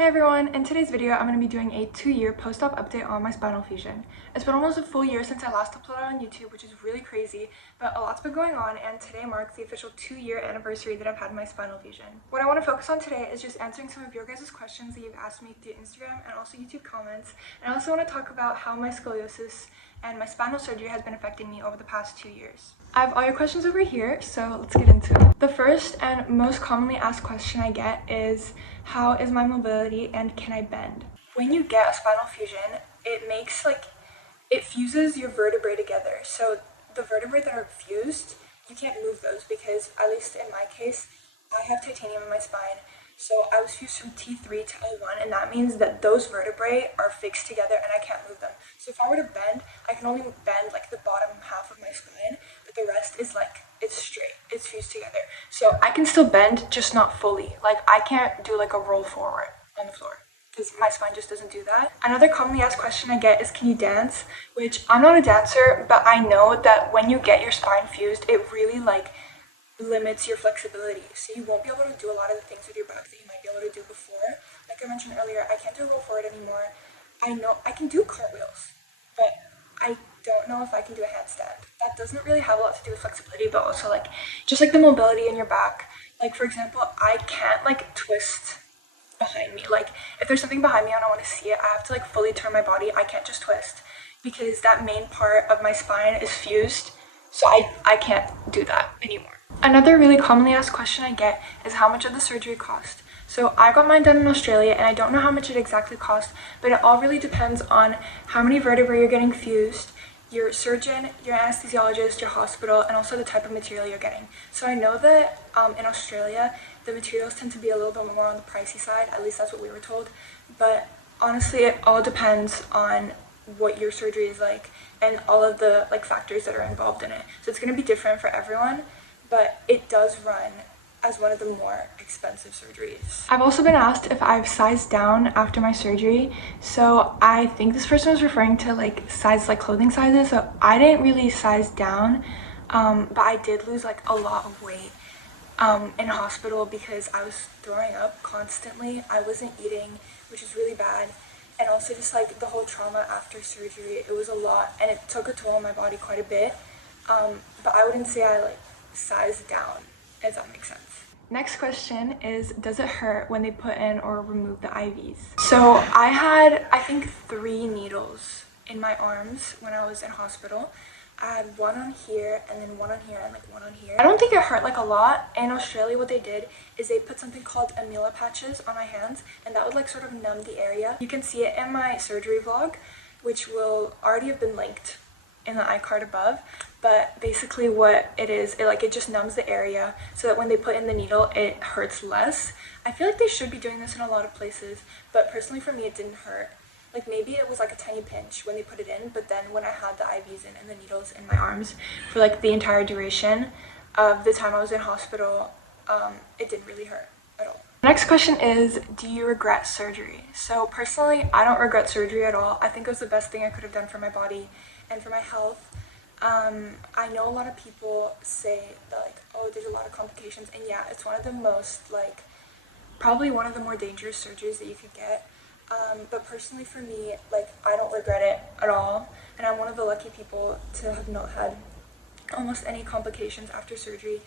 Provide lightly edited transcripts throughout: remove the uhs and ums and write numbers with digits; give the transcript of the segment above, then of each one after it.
Hey everyone, in today's video I'm going to be doing a 2-year post-op update on my spinal fusion. It's been almost a full year since I last uploaded on YouTube, which is really crazy, but a lot's been going on and today marks the official 2-year anniversary that I've had my spinal fusion. What I want to focus on today is just answering some of your guys' questions that you've asked me through Instagram and also YouTube comments, and I also want to talk about how my scoliosis and my spinal surgery has been affecting me over the past 2 years. I have all your questions over here, so let's get into it. The first and most commonly asked question I get is, how is my mobility and can I bend? When you get a spinal fusion, it fuses your vertebrae together. So the vertebrae that are fused, you can't move those because, at least in my case, I have titanium in my spine. So I was fused from T3 to L1, and that means that those vertebrae are fixed together and I can't move them. So if I were to bend, I can only bend like the bottom half of my spine, but the rest is like, it's straight, it's fused together. So I can still bend, just not fully. Like I can't do like a roll forward on the floor because my spine just doesn't do that. Another commonly asked question I get is, can you dance? Which I'm not a dancer, but I know that when you get your spine fused, it really limits your flexibility, so you won't be able to do a lot of the things with your back that you might be able to do before. Like I mentioned earlier, I can't do roll forward anymore. I know I can do cartwheels, but I don't know if I can do a handstand. That doesn't really have a lot to do with flexibility, but also just the mobility in your back. Like for example, I can't twist behind me. Like if there's something behind me and I want to see it, I have to fully turn my body. I can't just twist because that main part of my spine is fused, so I can't do that anymore. Another really commonly asked question I get is how much of the surgery cost. So I got mine done in Australia and I don't know how much it exactly cost, but it all really depends on how many vertebrae you're getting fused, your surgeon, your anesthesiologist, your hospital, and also the type of material you're getting. So I know that in Australia, the materials tend to be a little bit more on the pricey side, at least that's what we were told, but honestly it all depends on what your surgery is like and all of the factors that are involved in it. So it's going to be different for everyone, but it does run as one of the more expensive surgeries. I've also been asked if I've sized down after my surgery. So I think this person was referring to size, clothing sizes. So I didn't really size down, but I did lose a lot of weight in hospital because I was throwing up constantly. I wasn't eating, which is really bad. And also just the whole trauma after surgery, it was a lot and it took a toll on my body quite a bit. But I wouldn't say I size down, if that makes sense. Next question is, does it hurt when they put in or remove the IVs? So I had, I think, 3 needles in my arms when I was in hospital. I had one on here and then one on here and one on here. I don't think it hurt a lot. In Australia, what they did is they put something called Amila patches on my hands, and that would sort of numb the area. You can see it in my surgery vlog, which will already have been linked in the iCard above. But basically what it is, it just numbs the area so that when they put in the needle, it hurts less. I feel like they should be doing this in a lot of places, but personally for me, it didn't hurt. Maybe it was a tiny pinch when they put it in, but then when I had the IVs in and the needles in my arms for the entire duration of the time I was in hospital, it didn't really hurt at all. Next question is, do you regret surgery? So personally, I don't regret surgery at all. I think it was the best thing I could have done for my body and for my health. I know a lot of people say that oh, there's a lot of complications, and yeah, it's one of the most probably one of the more dangerous surgeries that you could get. But personally for me, I don't regret it at all, and I'm one of the lucky people to have not had almost any complications after surgery.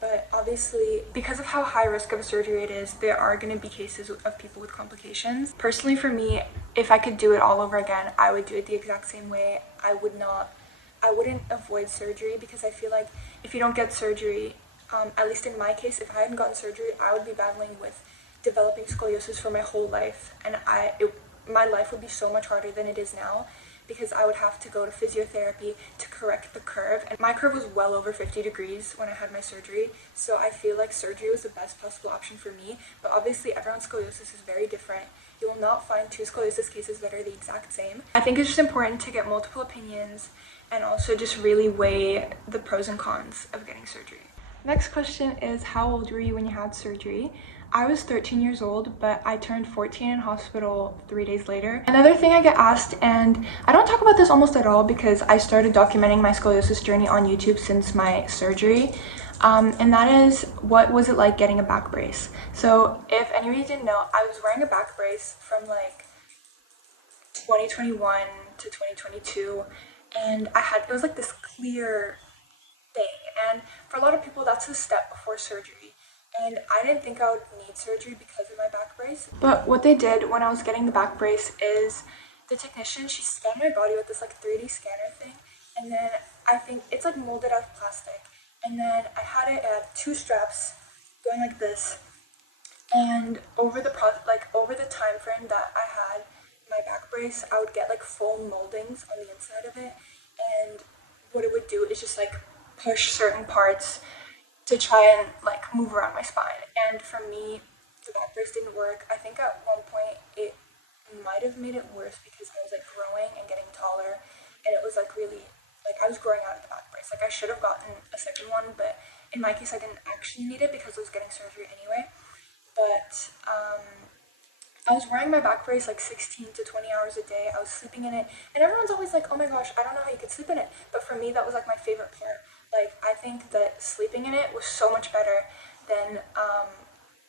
But obviously, because of how high risk of a surgery it is, there are going to be cases of people with complications. Personally for me, if I could do it all over again, I would do it the exact same way. I wouldn't avoid surgery because I feel like if you don't get surgery, at least in my case, if I hadn't gotten surgery, I would be battling with developing scoliosis for my whole life, and my life would be so much harder than it is now because I would have to go to physiotherapy to correct the curve, and my curve was well over 50 degrees when I had my surgery, so I feel like surgery was the best possible option for me. But obviously everyone's scoliosis is very different. You will not find 2 scoliosis cases that are the exact same. I think it's just important to get multiple opinions and also just really weigh the pros and cons of getting surgery. Next question is, how old were you when you had surgery? I was 13 years old, but I turned 14 in hospital 3 days later. Another thing I get asked, and I don't talk about this almost at all because I started documenting my scoliosis journey on YouTube since my surgery, and that is, what was it like getting a back brace? So if any of you didn't know, I was wearing a back brace from like 2021 to 2022, and it was like this clear thing, and for a lot of people that's a step before surgery, and I didn't think I would need surgery because of my back brace. But what they did when I was getting the back brace is the technician, she scanned my body with this like 3D scanner thing, and then I think it's like molded out of plastic, and then I had it at 2 straps going like this, and over the time frame that I had my back brace, I would get like full moldings on the inside of it, and what it would do is just like push certain parts to try and like move around my spine. And for me, the back brace didn't work. I think at one point it might have made it worse because I was like growing and getting taller, and it was like really, like I was growing out of the back brace. Like I should have gotten a second one, but in my case I didn't actually need it because I was getting surgery anyway. But I was wearing my back brace like 16 to 20 hours a day. I was sleeping in it, and everyone's always like, oh my gosh, I don't know how you could sleep in it. But for me, that was like my favorite part. Like, I think that sleeping in it was so much better than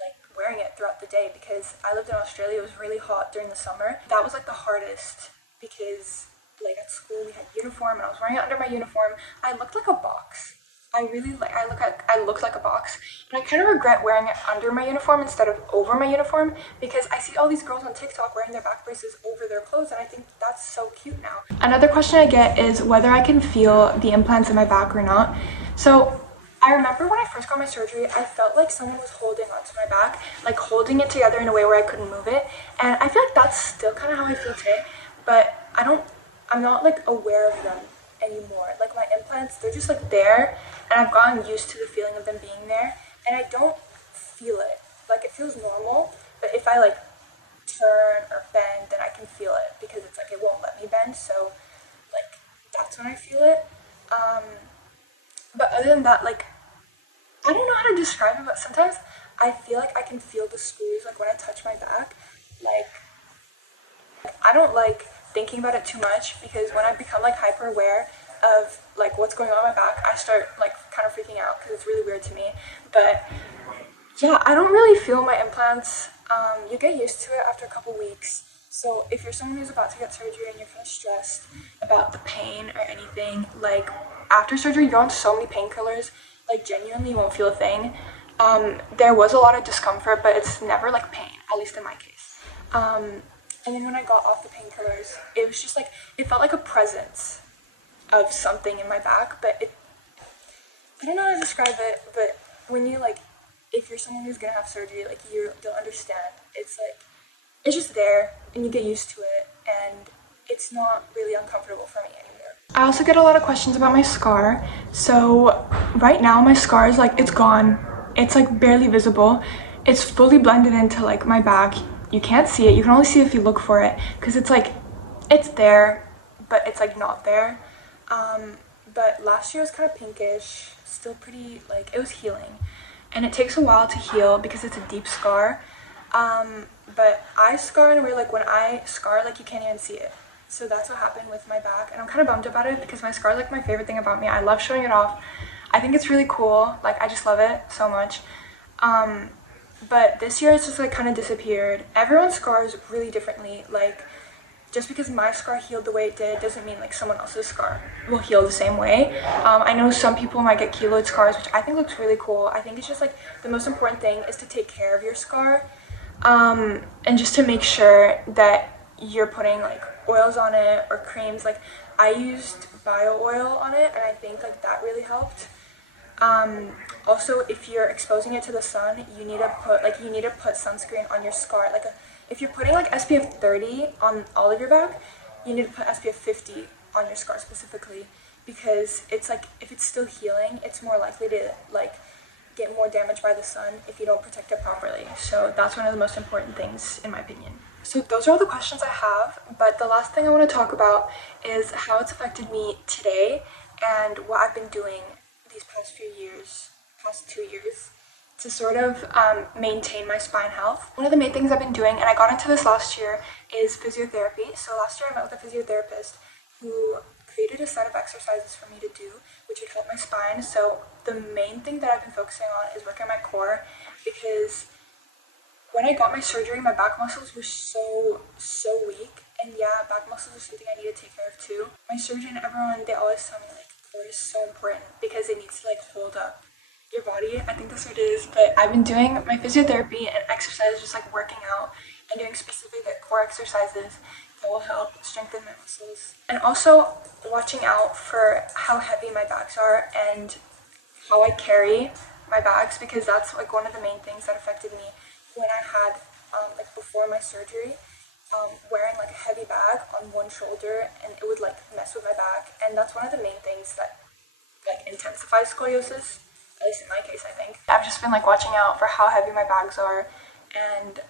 like wearing it throughout the day, because I lived in Australia. It was really hot during the summer. That was like the hardest because like at school we had uniform, and I was wearing it under my uniform. I looked like a box. I looked like a box, and I kind of regret wearing it under my uniform instead of over my uniform, because I see all these girls on TikTok wearing their back braces over their clothes, and I think that's so cute now. Another question I get is whether I can feel the implants in my back or not. So I remember when I first got my surgery, I felt like someone was holding onto my back, like holding it together in a way where I couldn't move it, and I feel like that's still kind of how I feel today, but I'm not like aware of them anymore. Like my implants, they're just like there, and I've gotten used to the feeling of them being there, and I don't feel it. Like it feels normal, but if I like turn or bend, then I can feel it because it's like it won't let me bend, so like that's when I feel it. But other than that, like I don't know how to describe it, but sometimes I feel like I can feel the screws like when I touch my back. Like I don't like thinking about it too much, because when I become like hyper aware of like what's going on in my back, I start like kind of freaking out because it's really weird to me. But yeah, I don't really feel my implants. You get used to it after a couple weeks. So if you're someone who's about to get surgery and you're kind of stressed about the pain or anything, like after surgery you go on so many painkillers, like genuinely you won't feel a thing. There was a lot of discomfort, but it's never like pain, at least in my case. And then when I got off the painkillers, it was just like, it felt like a presence of something in my back, but I don't know how to describe it, but when you like, if you're someone who's gonna have surgery, like you'll understand. It's like, it's just there, and you get used to it, and it's not really uncomfortable for me anymore. I also get a lot of questions about my scar. So right now my scar is like, it's gone. It's like barely visible. It's fully blended into like my back. You can't see it. You can only see it if you look for it, because it's like, it's there, but it's like not there. But last year was kind of pinkish, still pretty, like it was healing, and it takes a while to heal because it's a deep scar. But I scar in a way, like when I scar, like you can't even see it. So that's what happened with my back, and I'm kind of bummed about it because my scar is like my favorite thing about me. I love showing it off. I think it's really cool. Like I just love it so much. But this year it's just like kind of disappeared. Everyone scars really differently. Like just because my scar healed the way it did doesn't mean like someone else's scar will heal the same way. I know some people might get keloid scars, which I think looks really cool. I think it's just like the most important thing is to take care of your scar, and just to make sure that you're putting like oils on it or creams. Like I used bio oil on it, and I think like that really helped. Also, if you're exposing it to the sun, you need to put sunscreen on your scar. Like if you're putting like SPF 30 on all of your back, you need to put SPF 50 on your scar specifically, because it's like if it's still healing, it's more likely to like get more damage by the sun if you don't protect it properly. So that's one of the most important things in my opinion. So those are all the questions I have, but the last thing I want to talk about is how it's affected me today and what I've been doing these past 2 years. to sort of maintain my spine health. One of the main things I've been doing, and I got into this last year, is physiotherapy. So last year I met with a physiotherapist who created a set of exercises for me to do, which would help my spine. So the main thing that I've been focusing on is working my core, because when I got my surgery, my back muscles were so weak. And yeah, back muscles are something I need to take care of too. My surgeon, everyone, they always tell me like core is so important because it needs to like hold up your body. I think that's what it is. But I've been doing my physiotherapy and exercise, just like working out and doing specific core exercises that will help strengthen my muscles. And also watching out for how heavy my bags are and how I carry my bags, because that's like one of the main things that affected me when I had like before my surgery, wearing like a heavy bag on one shoulder, and it would like mess with my back. And that's one of the main things that like intensifies scoliosis, at least in my case, I think. I've just been like watching out for how heavy my bags are and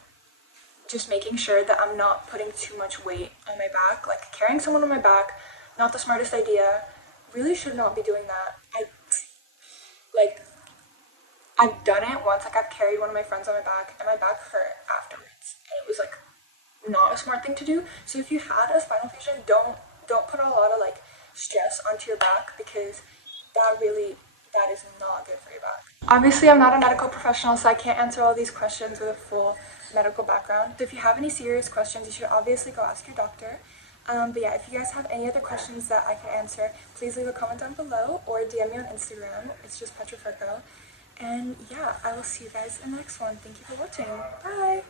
just making sure that I'm not putting too much weight on my back. Like carrying someone on my back, not the smartest idea. Really should not be doing that. I've done it once. Like I've carried one of my friends on my back and my back hurt afterwards. And it was like not a smart thing to do. So if you had a spinal fusion, don't put a lot of like stress onto your back, because that is not good for your back. Obviously, I'm not a medical professional, so I can't answer all these questions with a full medical background. So if you have any serious questions, you should obviously go ask your doctor. But yeah, if you guys have any other questions that I can answer, please leave a comment down below or DM me on Instagram. It's just Petra Furco. And yeah, I will see you guys in the next one. Thank you for watching. Bye!